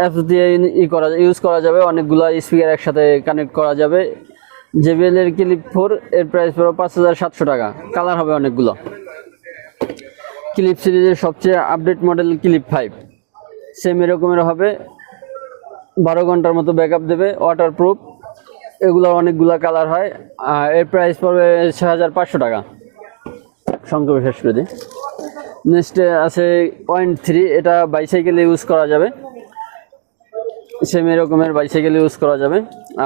Apps দিয়ে use করা যাবে, অনেকগুলো স্পিকার একসাথে কানেক্ট করা যাবে। JBL এর ক্লিপ 4 এর প্রাইস পড়বে 5700 টাকা। কালার হবে অনেকগুলো। ক্লিপ সিরিজের সবচেয়ে আপডেট মডেল ক্লিপ 5 সেম এরকমের হবে, 12 ঘন্টার মতো ব্যাকআপ দেবে, ওয়াটারপ্রুফ। এগুলো অনেকগুলো কালার হয়। এর প্রাইস পড়বে 6500 টাকা। সংক্ষেপে শেষ করে দিই। নেক্সটে আছে 0.3, এটা বাইসাইকেলে ইউজ করা যাবে, সেম এরকমের বাইসাইকেল ইউজ করা যাবে।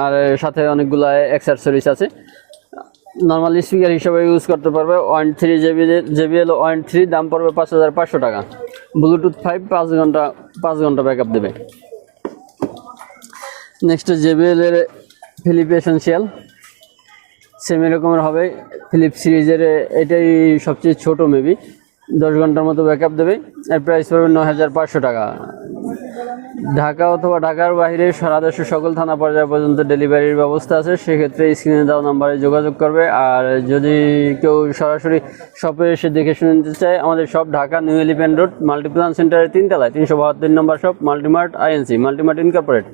আর সাথে অনেকগুলো অ্যাক্সেসরিজ আছে। নর্মাল স্পিকার হিসেবে ইউজ করতে পারবে। 0.3 JBL 0.3 দাম পড়বে 5500 টাকা। ব্লুটুথ 5 5 ঘন্টা ব্যাকআপ দেবে। নেক্সট JBL এর ফিলিপ এসেনশিয়াল, সেম এরকমের হবে। ফিলিপ সিরিজের এটাই সবচেয়ে ছোট, মেবি 10 ঘন্টার মতো ব্যাকআপ দেবে। এর প্রাইস পড়বে 9500 টাকা। ঢাকা অথবা ঢাকার বাইরে সারা দেশের সকল থানা পর্যায় পর্যন্ত ডেলিভারির ব্যবস্থা আছে। সেক্ষেত্রে স্ক্রিনে দেওয়া নাম্বারে যোগাযোগ করবে। আর যদি কেউ সরাসরি শপে এসে দেখে শুনে নিতে চায়, আমাদের shop Dhaka new elephant road Multiplan সেন্টারের 3 তলায় 372 number shop, Multimart INC, Multimart incorporate.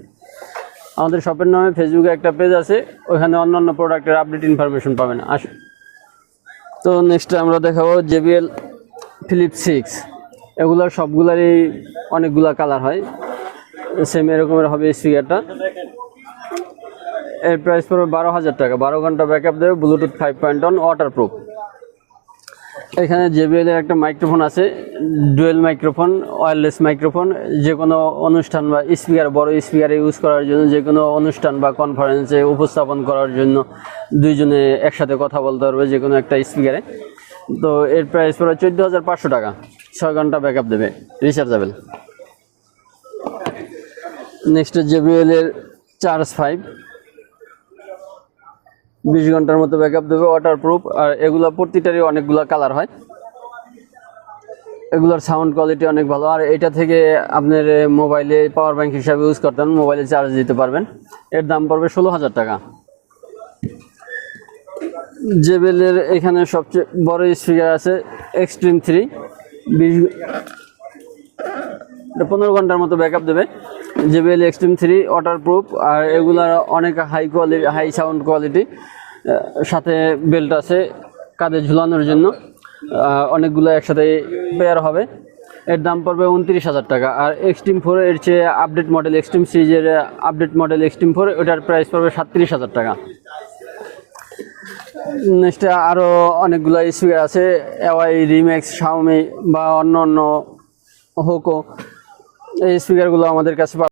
আমাদের শপের নামে ফেসবুকে একটা পেজ আছে, ওইখানে অন্যান্য প্রোডাক্টের আপডেট ইনফরমেশন পাবেন। তো নেক্সট আমরা দেখাবো JBL ফিলিপ 6। এগুলোর সবগুলারই অনেকগুলা কালার হয়, সেম এরকমের হবে স্পিকারটা। এর প্রাইস পড়বে 12000 টাকা। 12 ঘন্টা ব্যাকআপ দেবে, ব্লুটুথ 5.1, ওয়াটারপ্রুফ। এখানে JBL এর একটা মাইক্রোফোন আছে, ডুয়েল মাইক্রোফোন, ওয়্যারলেস মাইক্রোফোন। যে কোনো অনুষ্ঠান বা স্পিকার, বড় স্পিকারে ইউজ করার জন্য, যে কোনো অনুষ্ঠান বা কনফারেন্সে উপস্থাপন করার জন্য দুইজনে একসাথে কথা বলতে পারবে যে কোনো একটা স্পিকারে। তো এর প্রাইস পড়বে 14500 টাকা। 6 ঘন্টা ব্যাকআপ দেবে, রিচার্জেবল। নেক্সট JBL এর চার্জ 5, 20 ঘন্টার মতো ব্যাকআপ দেবে, ওয়াটারপ্রুফ। আর এগুলো প্রতিটারই অনেকগুলো কালার হয়। এগুলোর সাউন্ড কোয়ালিটি অনেক ভালো। আর এটা থেকে আপনার মোবাইলে পাওয়ার ব্যাংক হিসাবে ইউজ করতেন, মোবাইলে চার্জ দিতে পারবেন। এর দাম পড়বে 16000 টাকা। JBL এর এখানে সবচেয়ে বড় স্পিকার আছে এক্সট্রিম 3, 15 ঘন্টার মতো ব্যাকআপ দেবে। JBL extreme 3 waterproof. আর এগুলার অনেক হাই সাউন্ড কোয়ালিটি। সাথে বেল্ট আছে কাঁধে ঝুলানোর জন্য, অনেকগুলো একসাথে পেয়ার হবে। এর দাম পড়বে 29000 টাকা। আর এক্সট্রিম 4 এর চেয়ে আপডেট মডেল, এক্সট্রিম সিরিজের আপডেট মডেল এক্সট্রিম 4, ওটার প্রাইস পড়বে 37000 টাকা। নেক্সট আরও অনেকগুলো স্পিকার আছে, AOI, রিম্যাক্স, শাওমি বা অন্য হোকো। এই স্পিকারগুলো আমাদের কাছে